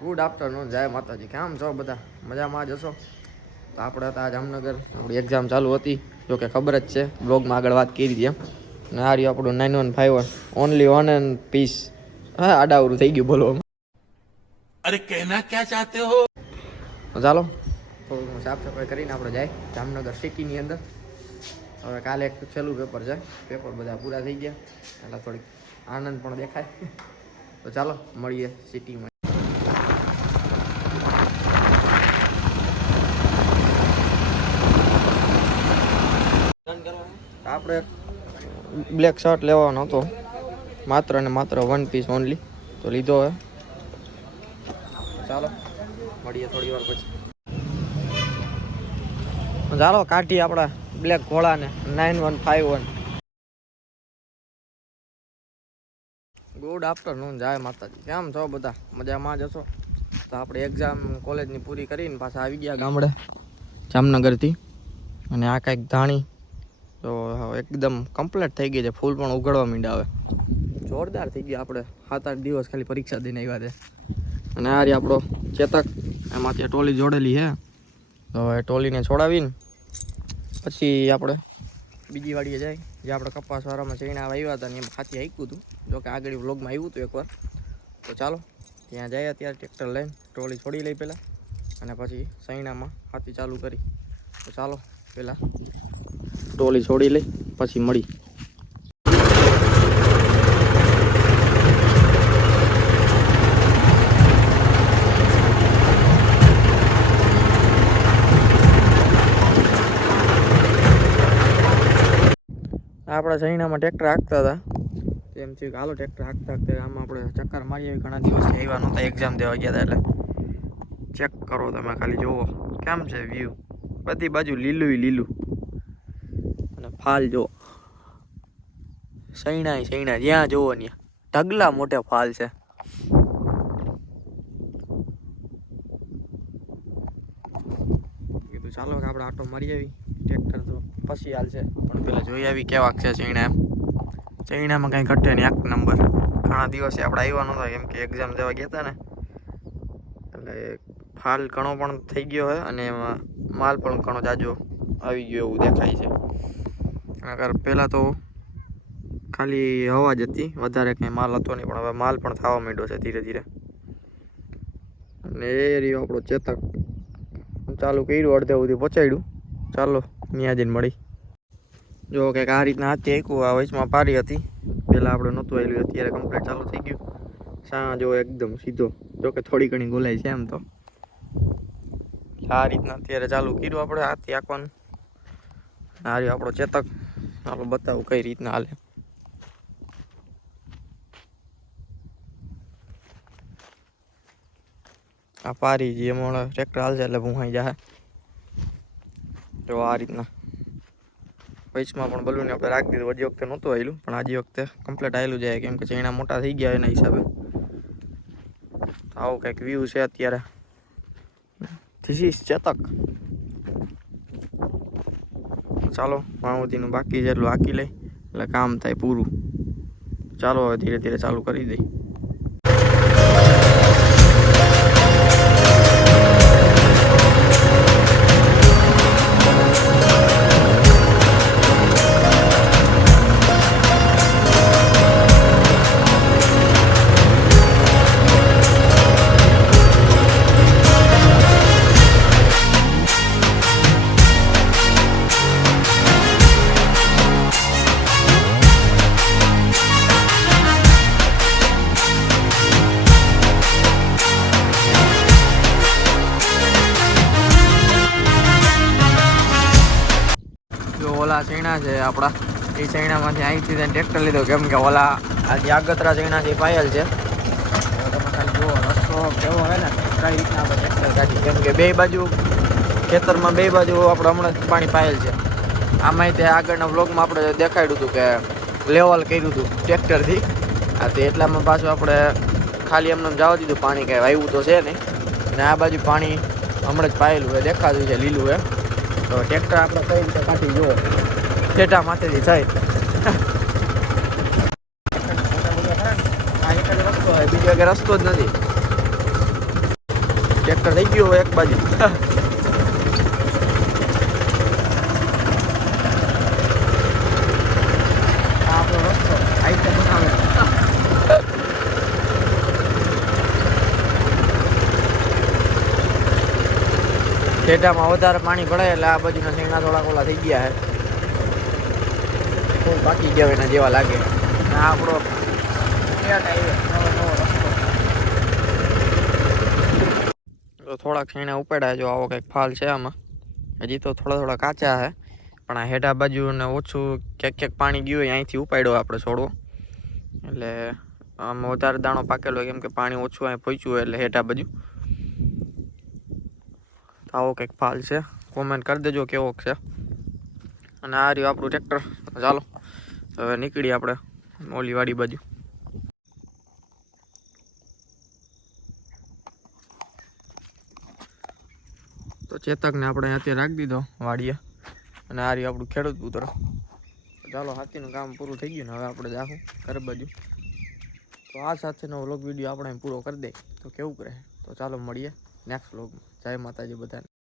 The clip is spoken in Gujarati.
ગુડ આફ્ટરનૂન જય માતાજી. કેમ છો બધા? મજામાં જ હશો? તો આપણે હતા જામનગર. આપણી એક્ઝામ ચાલુ હતી. જો કે ખબર જ છે બ્લોગમાં આગળ વાત કરી હતી ને આ રહ્યું આપણું nine one five one only one and piece હા આડાવરું થઈ ગયું બોલો અરે કહેના ક્યાં ચાહતે હો? ચાલો થોડું સાફ સફાઈ કરીને આપણે જાય જામનગર સિટીની અંદર. હવે કાલે એક છેલ્લું પેપર છે. પેપર બધા પૂરા થઈ ગયા. એટલે થોડીક આનંદ પણ દેખાય. તો ચાલો મળીએ સિટીમાં આપણે બ્લેક શર્ટ લેવાનો હતો. માત્ર ને માત્ર વન પીસ ઓનલી તો લીધો હે ચાલો, મળીએ થોડી વાર પછી. ચાલો, કાઢીએ આપણા બ્લેક ઘોડાને. Nine one five one good afternoon જય માતાજી. કેમ છો બધા? મજામાં જ હશો? તો આપણે એક્ઝામ કોલેજની પૂરી કરીને પાછા આવી ગયા ગામડે, જામનગરથી. અને આ કાંઈક ધાણી તો એકદમ કમ્પ્લીટ થઈ ગઈ છે. ફૂલ પણ ઉઘડવા માંડ્યા હવે. જોરદાર થઈ ગયા આપણે. સાત આઠ દિવસ ખાલી પરીક્ષા દઈને આવ્યા છે. અને આ રહી આપણો ચેતક. એમાંથી ટોલી જોડેલી છે. તો હવે ટોલીને છોડાવીને પછી આપણે બીજી વાડીએ જાય. જે આપણે કપાસવાળામાં ચૈણા આવ્યા હતા ને એમાં હાથી હાંક્યું હતું. જોકે આગળ વ્લોગમાં આવ્યું હતું એકવાર. તો ચાલો, ત્યાં જાય અત્યારે ટ્રેક્ટર લઈને. ટ્રોલી છોડી લઈ પહેલાં. અને પછી સૈણામાં હાથી ચાલુ કરી. તો ચાલો, પહેલાં ટ્રોલી છોડી લઈ, પછી મળી. આપણા સૈણામાં ટ્રેક્ટર હાંકતા હતા. તેમ થયું હાલો ટ્રેક્ટર હાંકતા હાંકતા આમાં આપણે ચક્કર મારી આવી ઘણા દિવસે આવ્યા નહોતા એક્ઝામ દેવા ગયા હતા એટલે. ચેક કરો તમે ખાલી, જુઓ. કેમ છે વ્યૂ બધી બાજુ લીલું લીલું. ફાલ જો સૈણા સૈણા જ્યાં જુઓ ત્યાં. ઢગલા મોટા ફાલ છે. કીધું ચાલો કે આપણે આટો મારી આવી. ટ્રેક્ટર તો પછી હાલશે પણ પેલા જોઈ આવી કેવાક છે ચૈણા એમ. ચૈણામાં કાંઈ ઘટે નહીં. એક નંબર. ઘણા દિવસે આપણે આવ્યા નહોતા કેમ કે એક્ઝામ દેવા ગયા હતા ને. એટલે ફાલ ઘણો પણ થઈ ગયો હોય અને એમાં માલ પણ ઘણો જાજો આવી ગયો એવું દેખાય છે. નકર પહેલાં તો ખાલી હવા જ હતી. વધારે કંઈ માલ હતો નહીં, પણ હવે માલ પણ થવા માંડ્યો છે ધીરે ધીરે. અને એ રહ્યો આપણો ચેતક. ચાલુ કર્યું, અડધે સુધી પહોંચાડ્યું. ચાલો ત્યાં જઈને મળી. જો કંઈક આ રીતના હાથી આંક્યું આ વચમાં પારી હતી. પહેલાં આપણે નહોતું આવેલું અત્યારે કમ્પ્લીટ ચાલુ થઈ ગયું. સાંજો એકદમ સીધો. જો કે થોડી ઘણી ગોલાઈ છે એમ તો. આ રીતના અત્યારે ચાલુ કર્યું આપણે હાથી આંકવાનું આ રહ્યો આપણો ચેતક. ચાલો બતાવું કઈ રીતના હાલે. આ પારી જે હમણાં ટ્રેક્ટર હાલશે એટલે ભૂંહાઈ જાય જો આ રીતના. વચમાં પણ બલૂન આપણે રાખી દીધું. હજી વખતે નહોતું આવેલું પણ આજે વખતે કમ્પ્લીટ આવેલું જાય કેમ કે ચૈણા મોટા થઈ ગયા એના હિસાબે. આવું કંઈક વ્યૂ છે અત્યારે. ધીસ ઇઝ ચેતક ચાલો માવતીનું બાકી જેટલું હાકી લઈ, એટલે કામ થાય પૂરું. ચાલો હવે ધીરે ધીરે ચાલુ કરી દઈ ઓલા ચૈણા છે આપણા. એ ચૈણામાંથી અહીંથી તેને ટ્રેક્ટર લીધો. કેમ કે ઓલા આ જે આગતરા ચૈણાથી પાયલ છે. તમે ખાલી રસ્તો કેવો હોય ને, કઈ રીતના આપણે કેમ કે બે બાજુ, ખેતરમાં બે બાજુ આપણે હમણાં પાણી પાયેલ છે. આમાંય તે આગળના વ્લોગમાં આપણે દેખાડ્યું હતું કે લેવલ કર્યું હતું ટ્રેક્ટરથી. આ તે એટલામાં પાછું આપણે ખાલી એમને જવા દીધું, પાણી કાંઈ વાવ્યું તો છે નહીં. ને આ બાજુ પાણી હમણાં જ પાયેલું હોય દેખાતું છે, લીલું હે તો ટ્રેક્ટર આપણે કઈ રીતે કાઢી જુઓ. ઠેઠા માથેથી જાય. બીજો કે રસ્તો જ નથી. ટ્રેક્ટર થઈ ગયું એક બાજુ. ખેડામાં વધારે પાણી ભરાય એટલે આ બાજુના શેંગા થોડા ઓલા થઈ ગયા છે. ફૂલ બાકી ગયા હોય એના જેવા લાગે. આ આપણો તો થોડાક શેણા ઉપાડ્યા જો આવો કંઈક ફાલ છે આમાં. હજી તો થોડા થોડા કાચા છે પણ આ હેઠા બાજુ ને ઓછું ક્યાંક ક્યાંક પાણી ગયું હોય અહીંથી ઉપાડ્યો આપણે છોડવો. એટલે આમ વધારે દાણો પાકેલો કેમ કે પાણી ઓછું અહીં પહોંચ્યું એટલે હેઠા બાજુ. તો આવો કંઈક ફાલ છે. કોમેન્ટ કરી દેજો કેવો છે. અને આ રહ્યું આપણું ટ્રેક્ટર. ચાલો. હવે નીકળી આપણે ઓલી વાડી બાજુ. તો ચેતકને આપણે અત્યારે રાખી દીધો વાડીએ. અને આ રહ્યું આપણું ખેડૂત પુત્ર. ચાલો હાથીનું કામ પૂરું થઈ ગયું ને હવે આપણે જાહું ઘર બાજુ. તો આ સાથેનો વ્લોગ વીડિયો આપણે પૂરો કરી દે તો કેવું કરે? તો ચાલો મળીએ નેક્સ્ટ વ્લોગમાં. જય માતાજી બધાને.